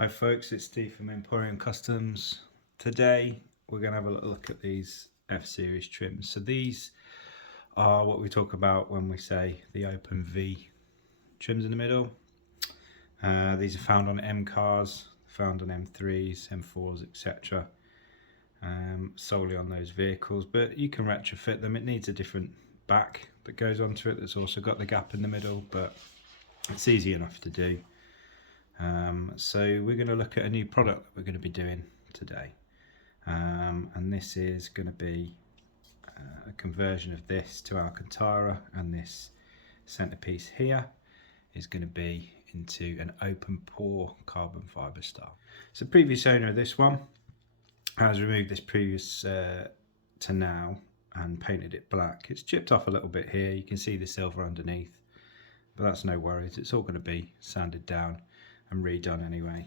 Hi folks, it's Steve from Emporium Customs. Today we're going to have a little look at these F-series trims. So these are what we talk about when we say the open V trims in the middle. These are found on M cars, found on M3s, M4s, etc. Solely on those vehicles, but you can retrofit them. It needs a different back that goes onto it that's also got the gap in the middle, but it's easy enough to do. So we're going to look at a new product that we're going to be doing today, and this is going to be a conversion of this to Alcantara, and this centerpiece here is going to be into an open pore carbon fibre style. So the previous owner of this one has removed this previous to now and painted it black. It's chipped off a little bit here, you can see the silver underneath, but that's no worries, it's all going to be sanded down and redone anyway.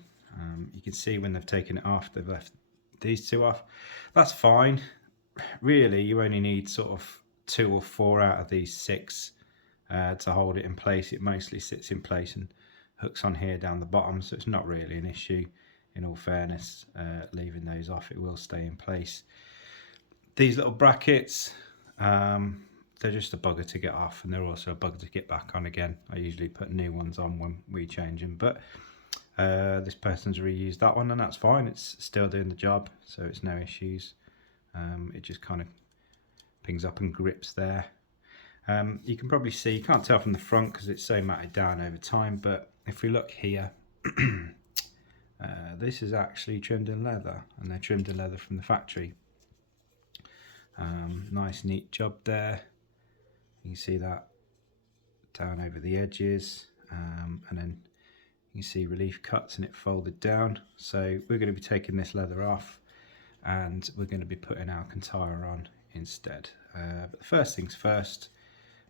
You can see when they've taken it off, they've left these two off. That's fine. Really, you only need sort of 2 or 4 out of these 6 to hold it in place. It mostly sits in place and hooks on here down the bottom, so it's not really an issue. In all fairness, leaving those off, it will stay in place. These little brackets, they're just a bugger to get off, and they're also a bugger to get back on again. I usually put new ones on when we change them, but this person's reused that one, and that's fine. It's still doing the job, so it's no issues. It just kind of pings up and grips there. You can probably see, you can't tell from the front because it's so matted down over time, but if we look here, this is actually trimmed in leather, and they're trimmed in leather from the factory. Nice neat job there. You can see that down over the edges, and then you can see relief cuts and it folded down. So we're going to be taking this leather off and we're going to be putting Alcantara on instead. But the first things first,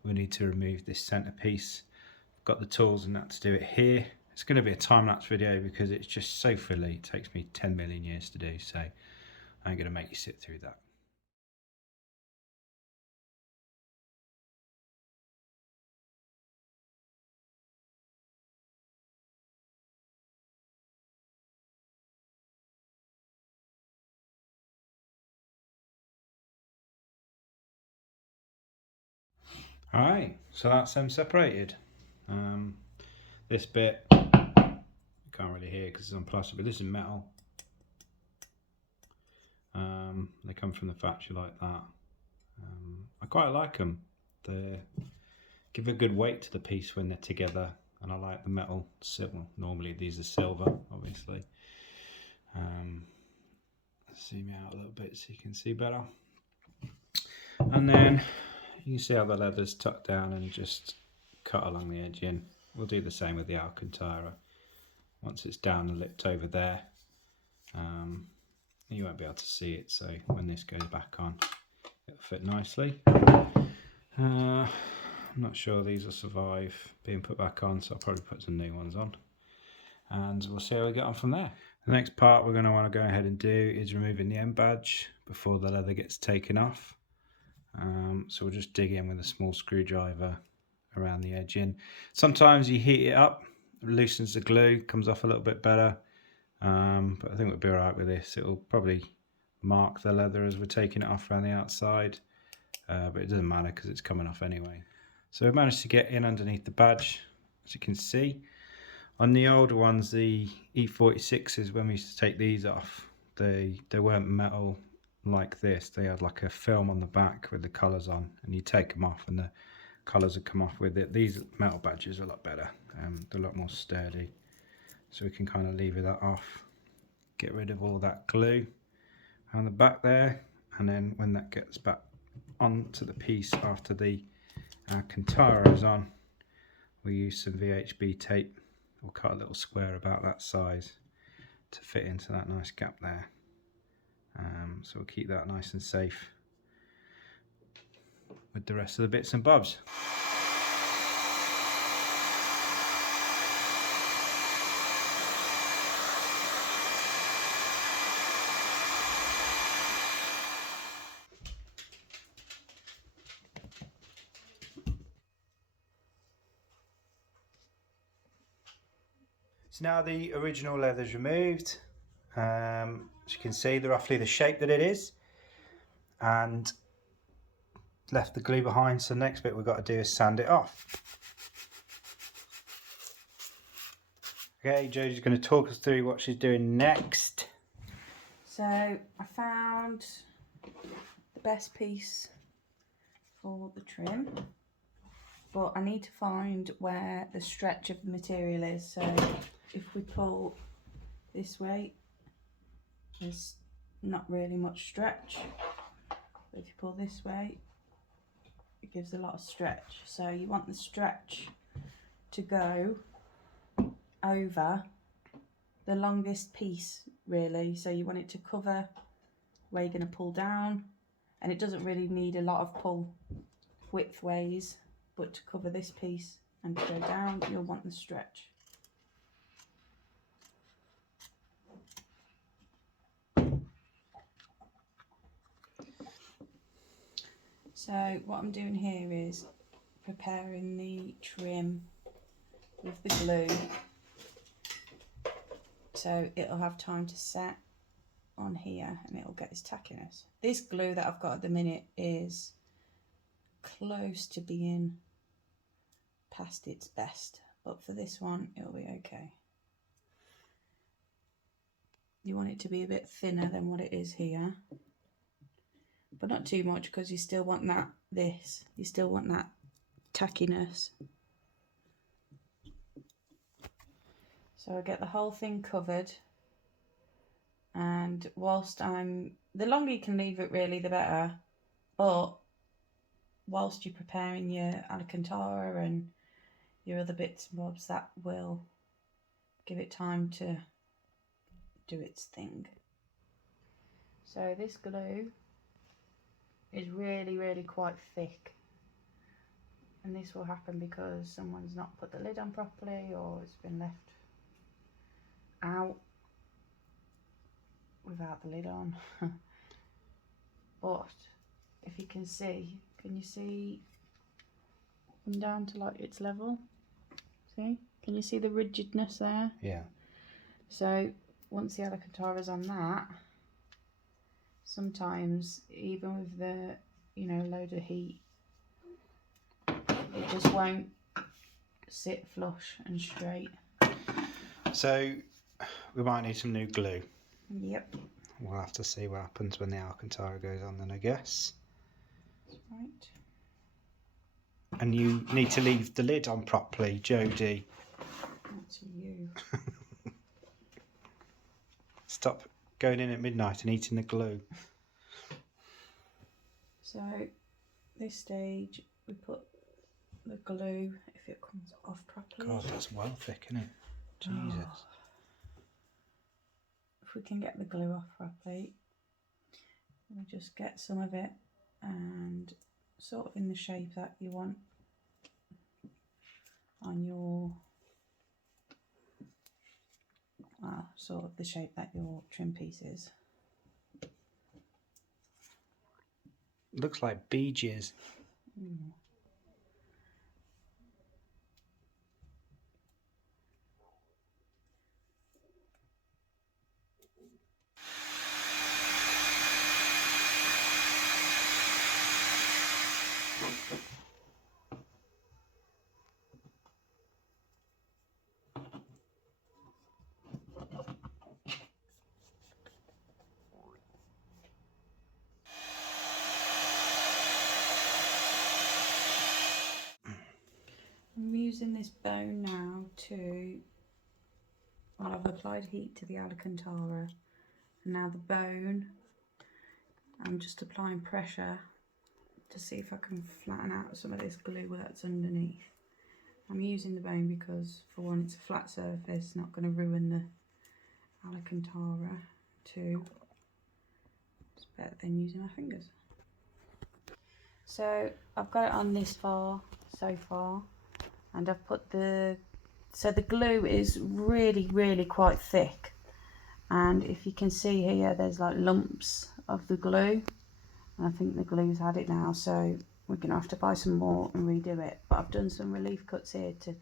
we need to remove this centerpiece. I've got the tools and that to do it here. It's going to be a time-lapse video because it's just so fiddly. It takes me 10 million years to do, so I'm going to make you sit through that. Alright, so that's them separated. This bit, you can't really hear because it's on plastic, but this is metal. They come from the factory like that. I quite like them. They give a good weight to the piece when they're together, and I like the metal silver. Normally these are silver, obviously. Zoom out a little bit so you can see better. And then you can see how the leather's tucked down and just cut along the edge in. We'll do the same with the Alcantara. Once it's down and lipped over there, you won't be able to see it, so when this goes back on, it'll fit nicely. I'm not sure these will survive being put back on, so I'll probably put some new ones on, and we'll see how we get on from there. The next part we're going to want to go ahead and do is removing the M badge before the leather gets taken off. So we'll just dig in with a small screwdriver around the edge in. Sometimes you heat it up, it loosens the glue, comes off a little bit better, but I think we'll be alright with this. It will probably mark the leather as we're taking it off around the outside, but it doesn't matter because it's coming off anyway. So we've managed to get in underneath the badge, as you can see. On the older ones, the E46s, when we used to take these off, they weren't metal like this. They had like a film on the back with the colours on, and you take them off and the colours would come off with it. These metal badges are a lot better. They're a lot more sturdy, so we can kind of lever that off, get rid of all that glue on the back there, and then when that gets back onto the piece after the Alcantara is on, we use some VHB tape. We'll cut a little square about that size to fit into that nice gap there. So we'll keep that nice and safe with the rest of the bits and bobs. So now the original leather's removed. As you can see, they're roughly the shape that it is, and left the glue behind. So the next bit we've got to do is sand it off. Okay, Jodie's going to talk us through what she's doing next. So I found the best piece for the trim, but I need to find where the stretch of the material is. So if we pull this way, there's not really much stretch, but if you pull this way, it gives a lot of stretch. So you want the stretch to go over the longest piece, really. So you want it to cover where you're going to pull down, and it doesn't really need a lot of pull width ways, but to cover this piece and to go down, you'll want the stretch. So what I'm doing here is preparing the trim with the glue, so it'll have time to set on here and it'll get its tackiness. This glue that I've got at the minute is close to being past its best, but for this one it'll be okay. You want it to be a bit thinner than what it is here, but not too much, because you still want that you still want that tackiness. So I get the whole thing covered, and whilst the longer you can leave it really the better, but whilst you're preparing your Alcantara and your other bits and bobs, that will give it time to do its thing. So this glue is really quite thick, and this will happen because someone's not put the lid on properly, or it's been left out without the lid on. But if you can see, can you see down to like its level? See, can you see the rigidness there? Yeah. So once the Alcantara's on that, sometimes even with the load of heat, it just won't sit flush and straight. So we might need some new glue. Yep. We'll have to see what happens when the Alcantara goes on then, I guess. That's right. And you need to leave the lid on properly, Jodie. That's you. Stop going in at midnight and eating the glue. So this stage we put the glue, if it comes off properly. God, that's well thick, isn't it? Jesus. Oh. If we can get the glue off properly, we'll just get some of it and sort of in the shape that you want on your, sort of the shape that your trim piece is. Looks like bee jizz. Mm. I'm using this bone now I've applied heat to the Alcantara, and now the bone, I'm just applying pressure to see if I can flatten out some of this glue that's underneath. I'm using the bone because, for one, it's a flat surface, not going to ruin the Alcantara. Two, it's better than using my fingers. So I've got it on this far so far, and I've put the glue is really quite thick, and if you can see here, there's like lumps of the glue, and I think the glue's had it now, so we're gonna have to buy some more and redo it. But I've done some relief cuts here to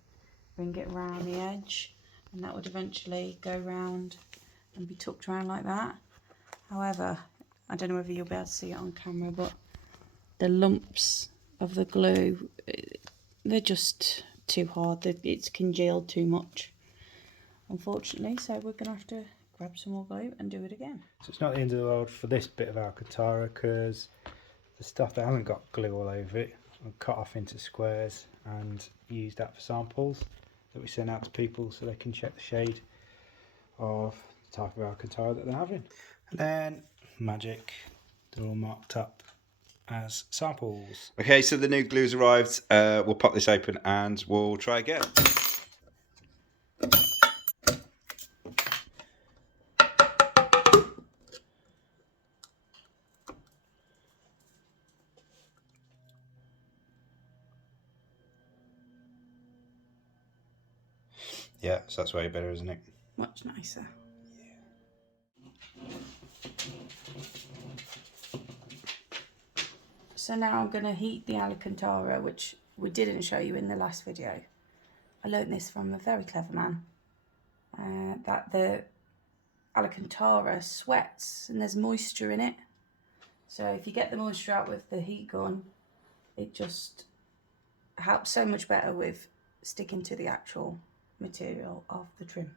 bring it around the edge, and that would eventually go round and be tucked around like that. However, I don't know whether you'll be able to see it on camera, but the lumps of the glue, they're just too hard. It's congealed too much, unfortunately, so we're going to have to grab some more glue and do it again. So it's not the end of the world for this bit of Alcantara, because the stuff that hasn't got glue all over it, I'll cut off into squares and use that for samples that we send out to people so they can check the shade of the type of Alcantara that they're having. And then magic, they're all marked up as samples. Okay, so the new glue's arrived. We'll pop this open and we'll try again. Yeah, so that's way better, isn't it? Much nicer. So now I'm going to heat the Alcantara, which we didn't show you in the last video. I learned this from a very clever man, that the Alcantara sweats and there's moisture in it. So if you get the moisture out with the heat gun, it just helps so much better with sticking to the actual material of the trim.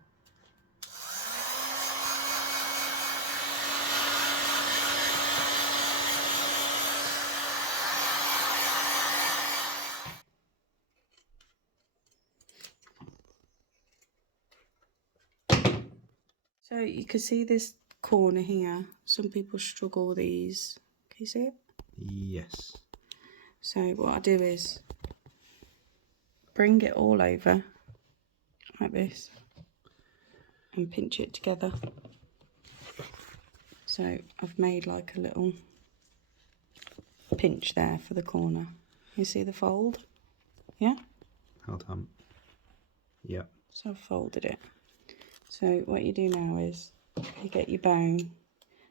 So you can see this corner here. Some people struggle with these. Can you see it? Yes. So what I do is bring it all over like this and pinch it together. So I've made like a little pinch there for the corner. You see the fold? Yeah? Hold on. Yep. So I've folded it. So what you do now is you get your bone,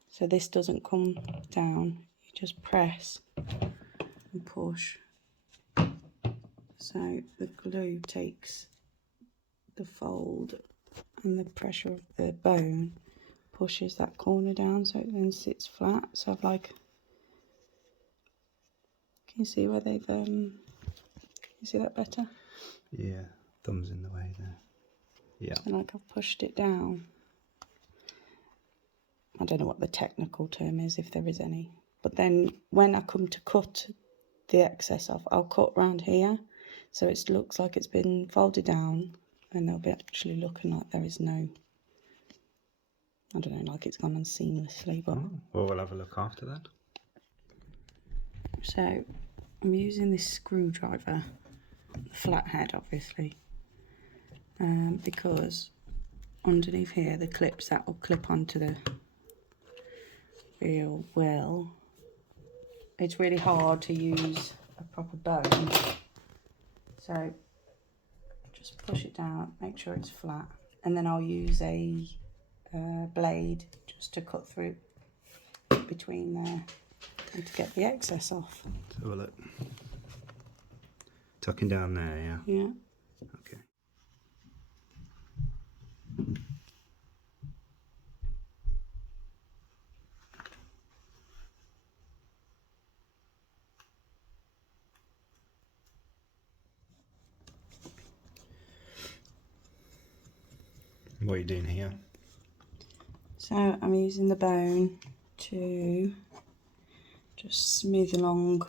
so this doesn't come down. You just press and push. So the glue takes the fold and the pressure of the bone pushes that corner down so it then sits flat. So I've like, can you see where they've, can you see that better? Yeah, thumb's in the way there. Yeah. And like I've pushed it down. I don't know what the technical term is, if there is any. But then when I come to cut the excess off, I'll cut round here. So it looks like it's been folded down and they'll be actually looking like there is no, I don't know, like it's gone on seamlessly. But Well, we'll have a look after that. So I'm using this screwdriver, flathead obviously, because underneath here the clips that will clip onto the wheel will, it's really hard to use a proper bone. So just push it down, make sure it's flat, and then I'll use a blade just to cut through between there and to get the excess off. Let's have a look. Tucking down there, yeah? Yeah. Okay. What are you doing here? So I'm using the bone to just smooth along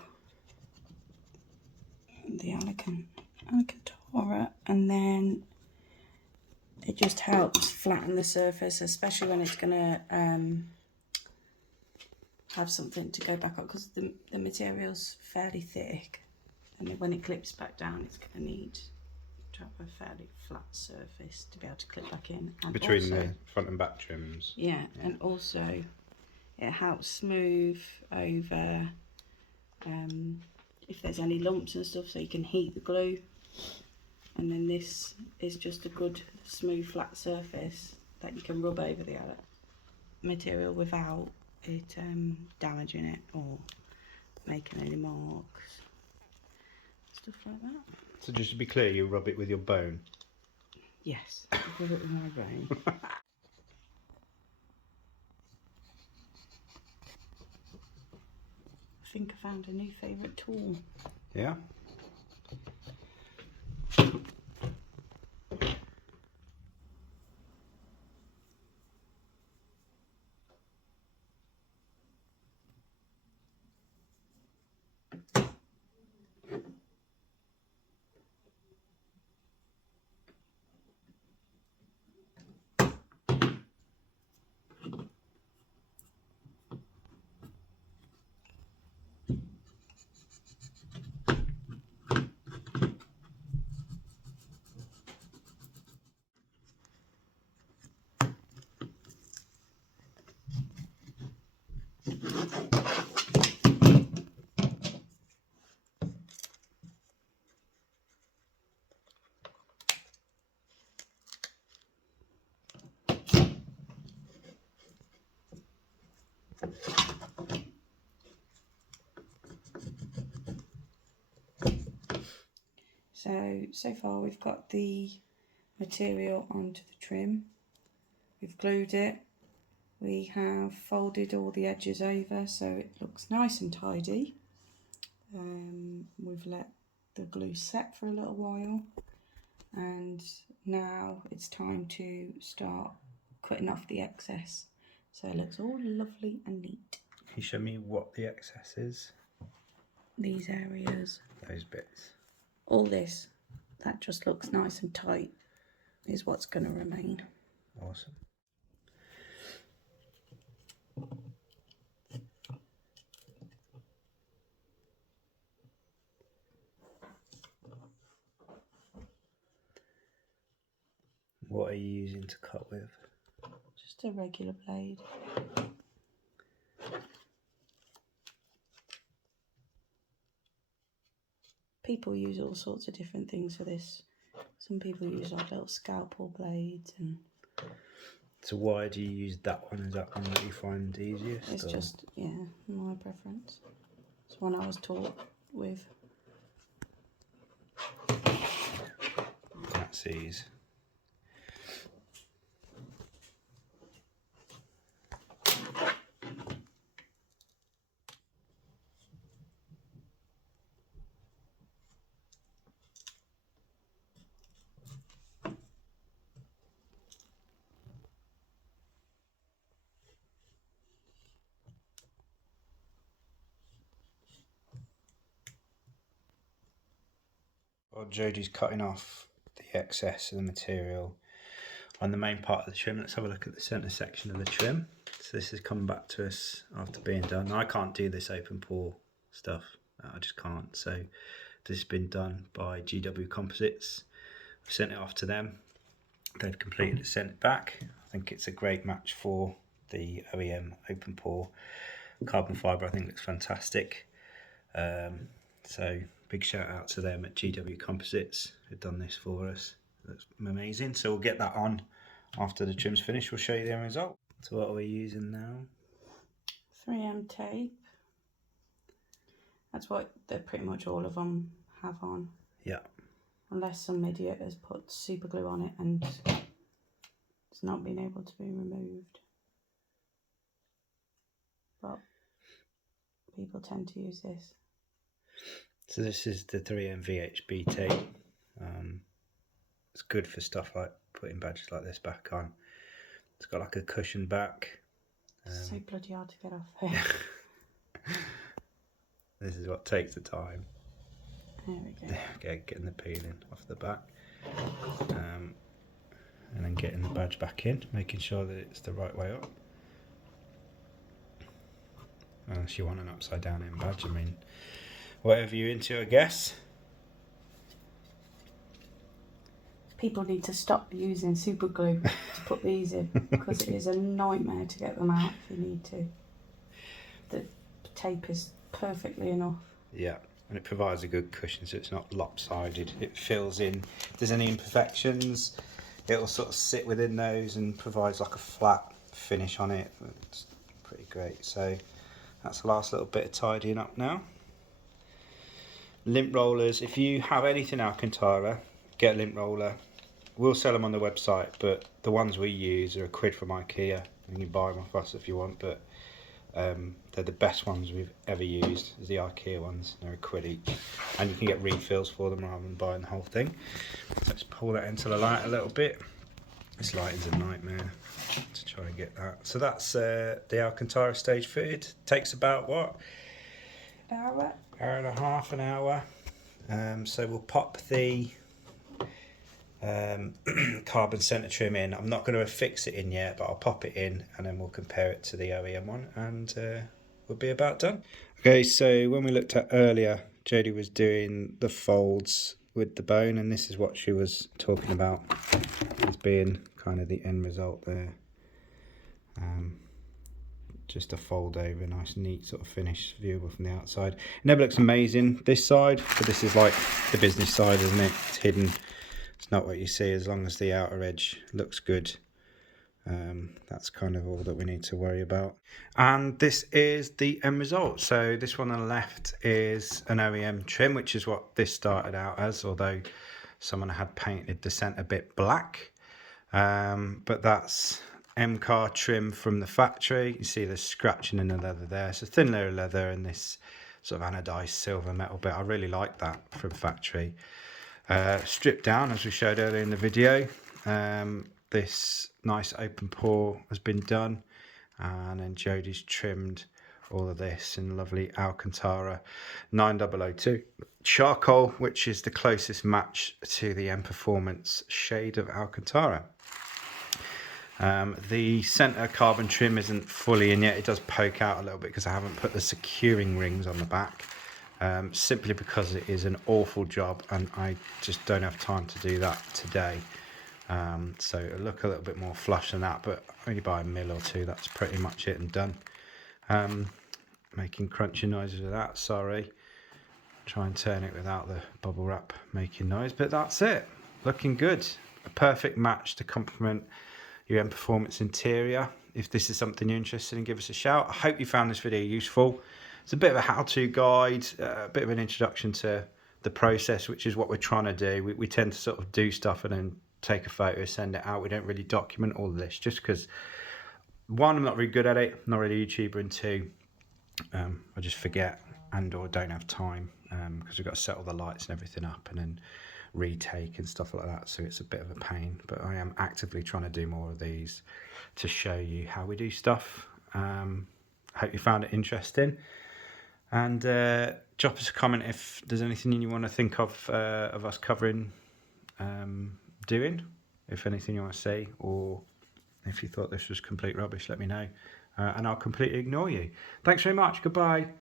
the Alcantara, and then it just helps flatten the surface, especially when it's going to have something to go back up, because the material's fairly thick, and when it clips back down it's going to need to have a fairly flat surface to be able to clip back in. And Between also, the front and back trims. yeah, and also it helps smooth over if there's any lumps and stuff, so you can heat the glue, and then this is just a good smooth flat surface that you can rub over the material without it damaging it or making any marks, stuff like that. So just to be clear, you rub it with your bone? Yes, I did it with my brain. I think I found a new favourite tool. Yeah. So far we've got the material onto the trim. We've glued it. We have folded all the edges over so it looks nice and tidy. We've let the glue set for a little while, and now it's time to start cutting off the excess so it looks all lovely and neat. Can you show me what the excess is? These areas, Those bits. all this, that just looks nice and tight is what's going to remain. Awesome. What are you using to cut with? Just a regular blade. People use all sorts of different things for this. Some people use like little scalpel blades, and so why do you use that one? Is that one that you find easiest? it's just, yeah, my preference. It's one I was taught with. That's easy. While Jodie's cutting off the excess of the material on the main part of the trim, let's have a look at the centre section of the trim. So this has come back to us after being done. Now, I can't do this open pore stuff, I just can't. So this has been done by GW Composites. I've sent it off to them. They've completed it, sent it back. I think it's a great match for the OEM open pore carbon fibre. I think it looks fantastic. So big shout out to them at GW Composites who've done this for us. That's amazing. So we'll get that on after the trim's finished. We'll show you the end result. So what are we using now? 3M tape. That's what pretty much all of them have on. Yeah. Unless some idiot has put super glue on it and it's not been able to be removed. But people tend to use this. So this is the 3M VHB tape. It's good for stuff like putting badges like this back on. It's got like a cushion back. So bloody hard to get off there. This is what takes the time. There we go. Okay, getting the peeling off the back. And then getting the badge back in, making sure that it's the right way up. Unless you want an upside down in badge, I mean, whatever you're into, I guess. People need to stop using super glue to put these in because it is a nightmare to get them out if you need to. The tape is perfectly enough. Yeah, and it provides a good cushion so it's not lopsided. It fills in. If there's any imperfections, it'll sort of sit within those and provides like a flat finish on it. It's pretty great. So that's the last little bit of tidying up now. Lint rollers. If you have anything Alcantara, get a lint roller. We'll sell them on the website, but the ones we use are £1 from IKEA. You can buy them off us if you want, but they're the best ones we've ever used, is the IKEA ones. They're £1 each, and you can get refills for them rather than buying the whole thing. Let's pull that into the light a little bit. This lighting's a nightmare to try and get that. So that's the Alcantara stage fitted. Takes about what? Hour and a half, an hour. So we'll pop the carbon centre trim in. I'm not going to fix it in yet, but I'll pop it in and then we'll compare it to the OEM one, and we'll be about done. Okay, so when we looked at earlier, Jodie was doing the folds with the bone, and this is what she was talking about as being kind of the end result there. Just a fold over, nice neat sort of finish, viewable from the outside. It never looks amazing this side, but this is like the business side, isn't it? It's hidden. It's not what you see, as long as the outer edge looks good. That's kind of all that we need to worry about. And this is the end result. So this one on the left is an OEM trim, which is what this started out as, although someone had painted the centre bit black. But that's M-car trim from the factory. You see the scratching in the leather there. It's a thin layer of leather and this sort of anodized silver metal bit. I really like that from factory. Stripped down, as we showed earlier in the video. This nice open pore has been done, and then Jodie's trimmed all of this in lovely Alcantara 9002 charcoal, which is the closest match to the M Performance shade of Alcantara. The centre carbon trim isn't fully in yet. It does poke out a little bit because I haven't put the securing rings on the back, simply because it is an awful job and I just don't have time to do that today. So it'll look a little bit more flush than that, but only by a mil or two. That's pretty much it and done. Making crunchy noises with that, sorry. Try and turn it without the bubble wrap making noise, but that's it. Looking good. A perfect match to complement your M Performance interior. If this is something you're interested in, give us a shout. I hope you found this video useful. It's a bit of a how-to guide, a bit of an introduction to the process, which is what we're trying to do. We tend to sort of do stuff and then take a photo, send it out. We don't really document all of this, just because, one, I'm not really good at it, I'm not really a YouTuber, and two, I just forget and or don't have time, because we've got to set all the lights and everything up and then retake and stuff like that, so it's a bit of a pain. But I am actively trying to do more of these to show you how we do stuff. Hope you found it interesting, and drop us a comment if there's anything you want to think of us covering, doing, if anything you want to say, or if you thought this was complete rubbish, let me know, and I'll completely ignore you. Thanks very much. Goodbye.